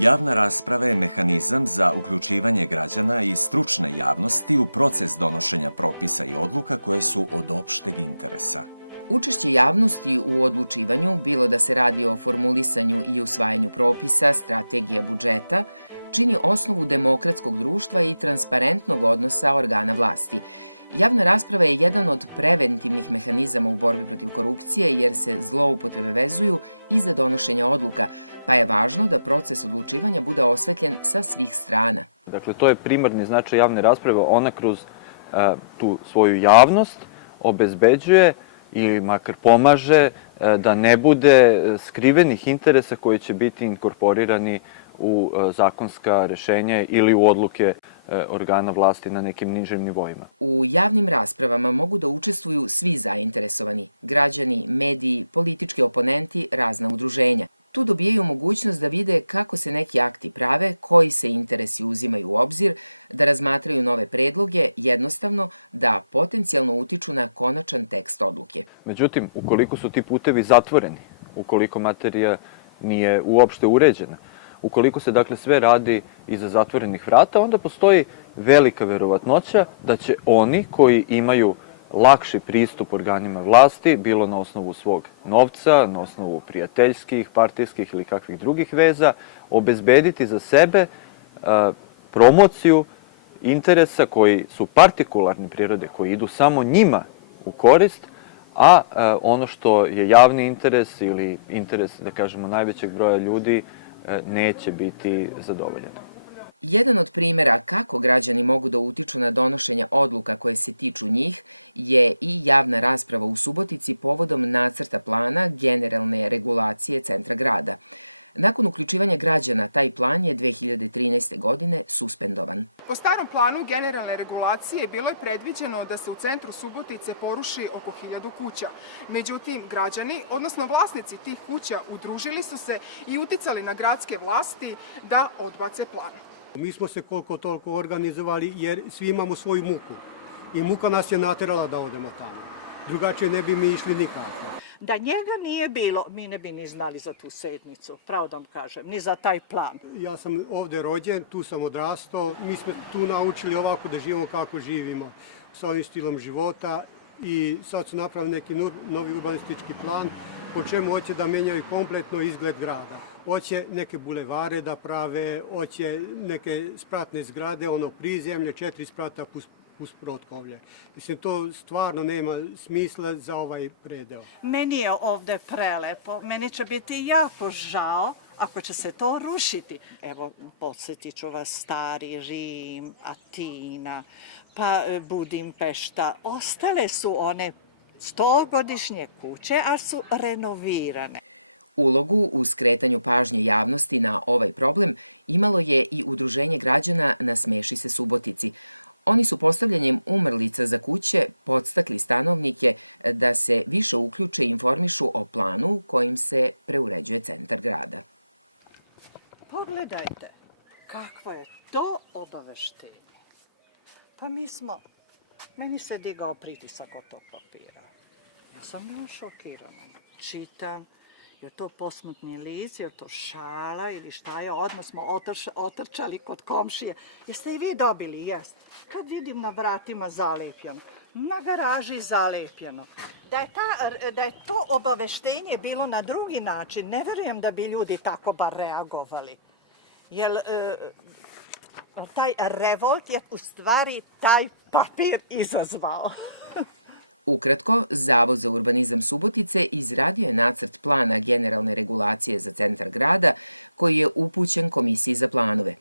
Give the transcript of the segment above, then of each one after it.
Javna rasprava je mehanizam za uključivanje građana i stručne javnosti u proces donošenja propisa i odluka koje su od opšteg interesa. Učešće javnosti u odlučivanju, bilo da se radi o formulisanju i usvajanju propisa, strategija budžeta, čini osnovu demokratskog društva i transparentnog odnosa organa vlasti. Javna rasprava je jedan od preventivnih mehanizama u borbi protiv korupcije jer se zloupotrebe vezuju i za donošenje odluka, pa je važno da proces odlučivanja bude osvetljen sa svih strana. Dakle, to je primarni značaj javne rasprave. Ona kroz tu svoju javnost obezbeđuje ili makar pomaže da ne bude skrivenih interesa koji će biti inkorporirani u zakonska rešenja ili u odluke organa vlasti na nekim nižim nivoima. U javnim raspravama mogu da učestvuju svi zainteresovani, građani, mediji, politički oponenti, razna udruženja. Tu dobijaju mogućnost da vide kako se neki akti prave, koji se interesi uzimaju u obzir, da razmatraju nove predloge, jednostavno da potencijalno utiču na konačan tekst odluke. Međutim, ukoliko su ti putevi zatvoreni, ukoliko materija nije uopšte uređena, ukoliko se dakle sve radi iza zatvorenih vrata, onda postoji velika verovatnoća da će oni koji imaju lakši pristup organima vlasti, bilo na osnovu svog novca, na osnovu prijateljskih, partijskih ili kakvih drugih veza, obezbediti za sebe promociju interesa koji su partikularne prirode, koji idu samo njima u korist, a ono što je javni interes ili interes, da kažemo, najvećeg broja ljudi, neće biti zadovoljeno. Jedan od primjera kako građani mogu da utiču na donošenje odluka koje se tiču njih je i javna rasprava u Subotici povodom nacrta plana generalne regulacije centra grada. Nakon uključivanja građana, taj plan je 2013. godine suspendovan. Po starom planu generalne regulacije bilo je predviđeno da se u centru Subotice poruši oko 1000 kuća. Međutim, građani, odnosno vlasnici tih kuća, udružili su se i uticali na gradske vlasti da odbace plan. Mi smo se koliko toliko organizovali jer svi imamo svoju muku i muka nas je naterala da odemo tamo. Drugačije ne bi mi išli nikako. Da njega nije bilo, mi ne bi ni znali za tu sednicu, pravo da vam kažem, ni za taj plan. Ja sam ovde rođen, tu sam odrastao, mi smo tu naučili ovako da živimo kako živimo, sa ovim stilom života i sad su napravili neki novi urbanistički plan po čemu hoće da menjaju kompletno izgled grada. Hoće neke bulevare da prave, hoće neke spratne zgrade, ono prizemlje, 4 sprata plus protkovlje. Mislim, to stvarno nema smisla za ovaj predeo. Meni je ovde prelepo, meni će biti jako žao ako će se to rušiti. Evo, podsjetit ću vas, stari Rim, Atina, pa Budimpešta. Ostale su one 100-godišnje kuće, a su renovirane. Ulogu u skretanju pažnje javnosti na ovaj problem imalo je i Udruženje građana Nasmeši se Subotici. Oni su postavljanjem umrlica za kuće podstakli stanovnike da se više uključe i informišu o planu kojim se preuređuje centar grada. Pogledajte, kakvo je to obaveštenje. Pa meni se digao pritisak od tog papira. Ja sam bila šokirana. Čitam, je to posmrtni list, je to šala ili šta je, odmah smo otrčali kod komšije. Jeste i vi dobili? Jest. Kad vidim na vratima zalepljeno, na garaži zalepljeno. Da je to obaveštenje bilo na drugi način, ne verujem da bi ljudi tako bar reagovali. Jer taj revolt je u stvari taj papir izazvao. Ukratko, Zavod za urbanizam Subotice izradio je nacrt plana generalne regulacije za centar grada koji je upućen Komisiji za planove.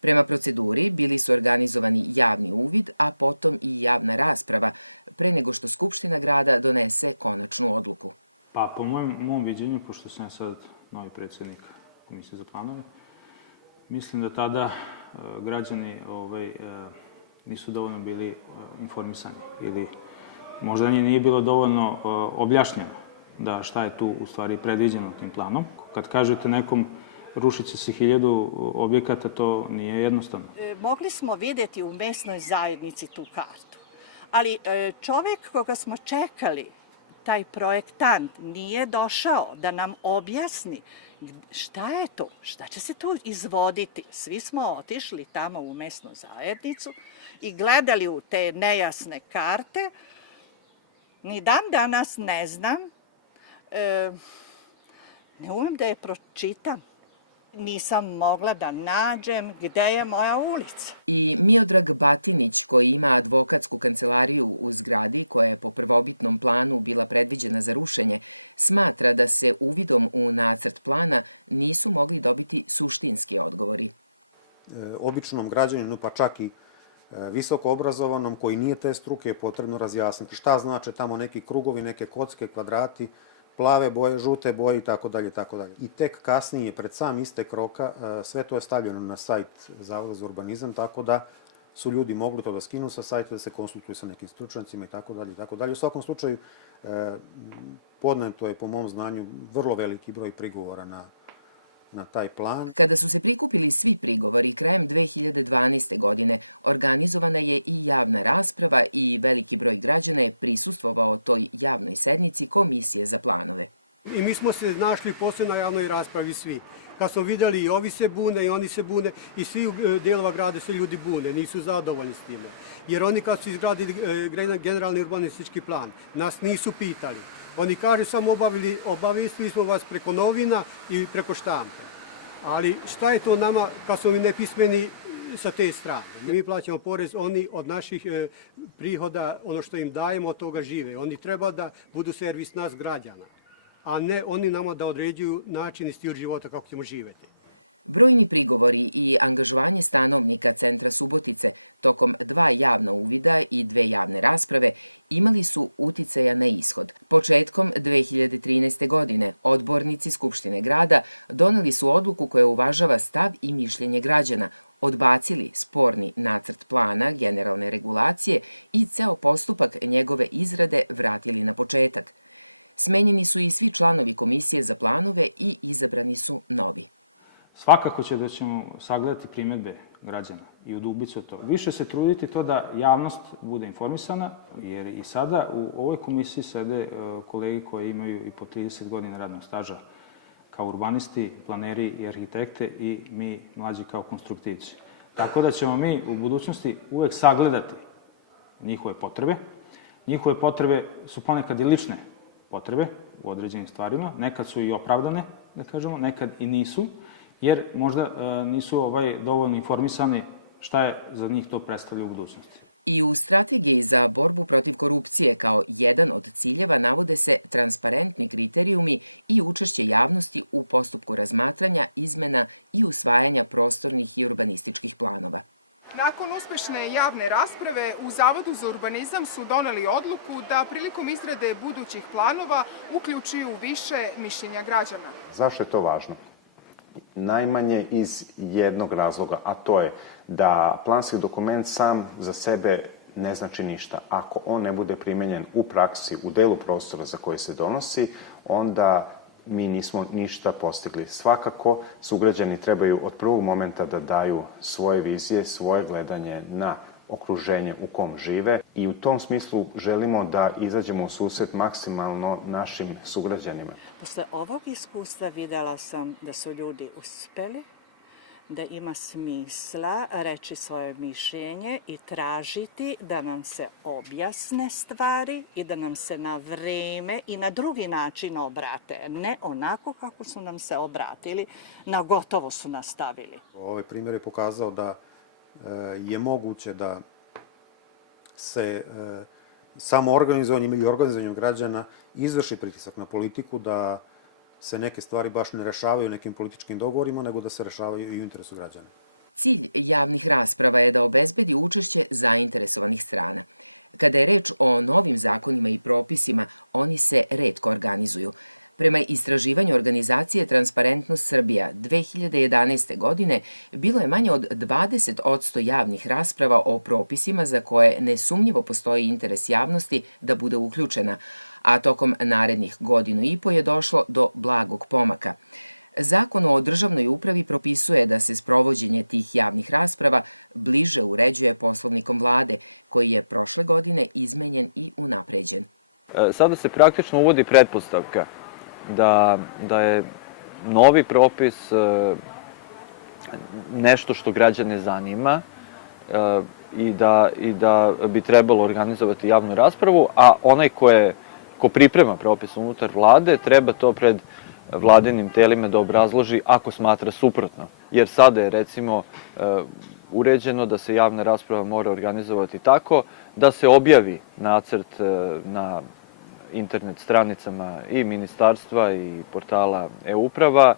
Prema proceduri bili su organizovani javni uvid, a potom i javna rasprava pre nego što Skupština grada donese konačnu odluku. Pa po mom viđenju, pošto sam ja sad novi predsjednik Komisije za planove, mislim da tada građani nisu dovoljno bili informisani ili možda nije bilo dovoljno objašnjeno da šta je tu u stvari predviđeno tim planom. Kad kažete nekom rušit će se 1000 objekata, to nije jednostavno. Mogli smo vidjeti u mesnoj zajednici tu kartu, ali čovjek koga smo čekali taj projektant nije došao da nam objasni šta je to, šta će se tu izvoditi. Svi smo otišli tamo u mesnu zajednicu i gledali u te nejasne karte. Ni dan danas ne znam, ne umem da je pročitam. Nisam mogla da nađem gde je moja ulica. I Miodrag Batinić, koji ima advokatsku kancelariju u zgradi koja je po prvobitnom planu bila predviđena za rušenje, smatra da se uvidom u nacrt plana nisu mogli dobiti suštinski odgovori. Običnom građaninu, pa čak i visoko obrazovanom, koji nije te struke, je potrebno razjasniti šta znače tamo neki krugovi, neke kocke, kvadrati, plave boje, žute boje i tako dalje, tako dalje. I tek kasnije, pred sam istek roka, sve to je stavljeno na sajt Zavoda za urbanizam, tako da su ljudi mogli to da skinu sa sajta, da se konsultuju sa nekim stručnjacima i tako dalje, i tako dalje. U svakom slučaju, podneto je, po mom znanju, vrlo veliki broj prigovora na taj plan. Kada su se prikupili svi prigovori krajem 2012. godine, organizovana je i javna rasprava i veliki broj građana je prisustvovao toj javnoj sednici Komisije za planove. I mi smo se našli posle na javnoj raspravi svi. Kad smo videli i ovi se bune i oni se bune i svi delova grada se ljudi bune, nisu zadovoljni s time. Jer oni kad su izgradili generalni urbanistički plan, nas nisu pitali. Oni kažu samo obavistili smo vas preko novina i preko štampe. Ali šta je to nama kad smo mi nepismeni sa te strane? Mi plaćamo porez, oni od naših prihoda, ono što im dajemo, od toga žive. Oni treba da budu servis nas građana, a ne oni nama da određuju način i stil života kako ćemo živeti. Brojni prigovori i angažovanje stanovnika centra Subotice tokom 2 javna uvida i 2 javne rasprave imali su uticaja na ishod. Početkom 2013. godine odbornici Skupštine grada doneli su odluku koja uvažava stav i mišljenje građana, odbacili sporni nacrt plana generalne regulacije i ceo postupak njegove izrade vratili na početak. Smenjeni su i svi članovi Komisije za planove i izabrani su novi. Svakako će da ćemo sagledati primedbe građana i udubiti se to. Više se truditi to da javnost bude informisana, jer i sada u ovoj komisiji sede kolege koji imaju i po 30 godina radnog staža kao urbanisti, planeri i arhitekte i mi mlađi kao konstruktivci. Tako da ćemo mi u budućnosti uvek sagledati njihove potrebe. Njihove potrebe su ponekad i lične potrebe u određenim stvarima, nekad su i opravdane, da kažemo, nekad i nisu, jer možda nisu dovoljno informisani šta je za njih to predstavlja u budućnosti. I u strategiji za borbu protiv korupcije kao jedan od ciljeva navode se transparentni kriterijumi i učešće javnosti u postupku razmatranja, izmena i usvajanja prostornih i urbanističkih planova. Nakon uspešne javne rasprave, u Zavodu za urbanizam su doneli odluku da prilikom izrade budućih planova uključuju više mišljenja građana. Zašto je to važno? Najmanje iz jednog razloga, a to je da planski dokument sam za sebe ne znači ništa. Ako on ne bude primenjen u praksi, u delu prostora za koji se donosi, onda mi nismo ništa postigli. Svakako, sugrađani trebaju od prvog momenta da daju svoje vizije, svoje gledanje na okruženje u kom žive i u tom smislu želimo da izađemo u susret maksimalno našim sugrađanima. Posle ovog iskustva videla sam da su ljudi uspeli, da ima smisla reći svoje mišljenje i tražiti da nam se objasne stvari i da nam se na vreme i na drugi način obrate. Ne onako kako su nam se obratili, na gotovo su nastavili. Ovaj primjer je pokazao da je moguće da se samoorganizovanjem ili organizovanjem građana izvrši pritisak na politiku, da se neke stvari baš ne rešavaju nekim političkim dogovorima, nego da se rešavaju i u interesu građana. Cilj javnih rasprava je da obezbedi učešće zainteresovanih strana. Kada je reč o novim zakonima i propisima, oni se retko organizuju. Prema istraživanju organizacije Transparentnost Srbija 2011. godine bilo je manje od 20% javnih rasprava o propisima za koje nesumnjivo postoji interes javnosti da bude uključena, a tokom narednih 1,5 godina je došlo do blagog pomaka. Zakon o državnoj upravi propisuje da se sprovođenje tih javnih rasprava bliže uređuje Poslovnikom vlade, koji je prošle godine izmenjen i unapređen. Sada se praktično uvodi pretpostavka da je novi propis nešto što građane zanima i da bi trebalo organizovati javnu raspravu, a onaj ko priprema propis unutar vlade treba to pred vladinim telima da obrazloži ako smatra suprotno. Jer sada je recimo uređeno da se javna rasprava mora organizovati tako da se objavi nacrt na internet stranicama i ministarstva i portala e-uprava,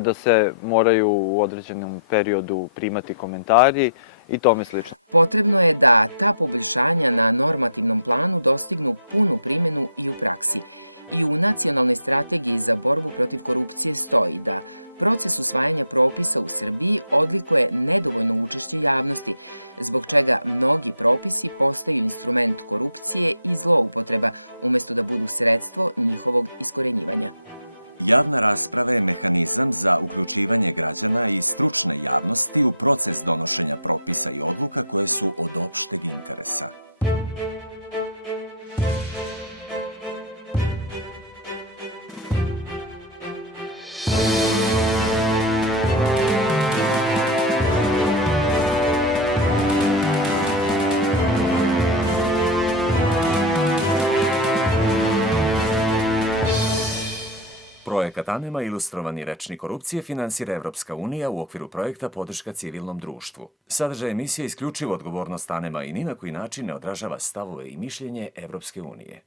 da se moraju u određenom periodu primati komentari i tome slično. Potrebno je da ta poboljšanja na normativnom planu dostignu punu primjenu i u praksi. I u Nacionalnoj strategiji za borbu protiv korupcije stoji da proces usvajanja propisa u Srbiji odlikuje nedovoljno učešće javnosti, zbog čega mnogi propisi postaju instrument korupcije i zloupotreba, umesto da budu sredstvo njihovog iskorenjivanja. Javna rasprava je mehanizam za uključivanje građana i stručne javnosti u proces donošenja propisa i odluka koje su od opšteg interesa. Projekat ANEMA, ilustrovani rečnik korupcije, finansira Evropska unija u okviru projekta Podrška civilnom društvu. Sadržaj emisije isključivo odgovornost ANEMA i ni na koji način ne odražava stavove i mišljenje Evropske unije.